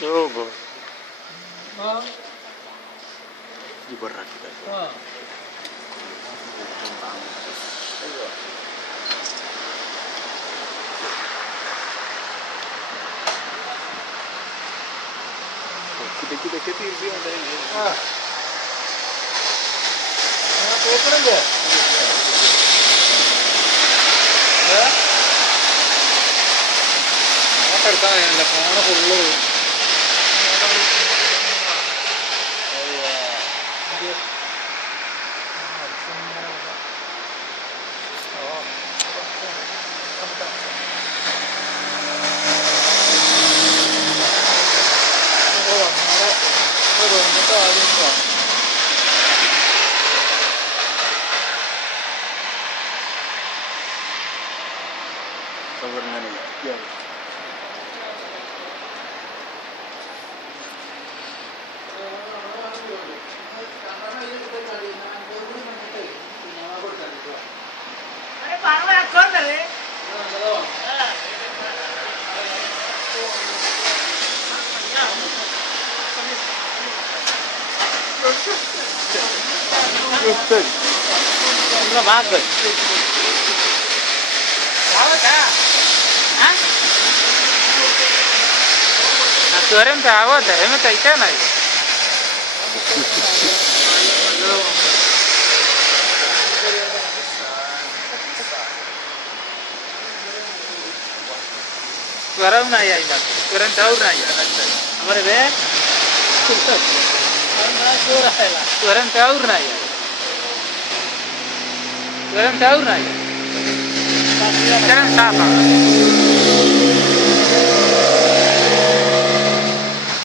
شوقه اه يبرك كده. اه ايوه كده كده كتير فيهم ده. اه انا പേപ്പറില്ലേ എടുക്കാൻ കഴിയണ്ട phone full വന്നിട്ട് ആദ്യം صورنا لي يلا معقد Suara yang awal dah, emang tak ikan lagi. Suara mana ya ini? Suara tahu naya. Amar be? Suara tahu naya. Suara tahu naya. Sekarang siapa?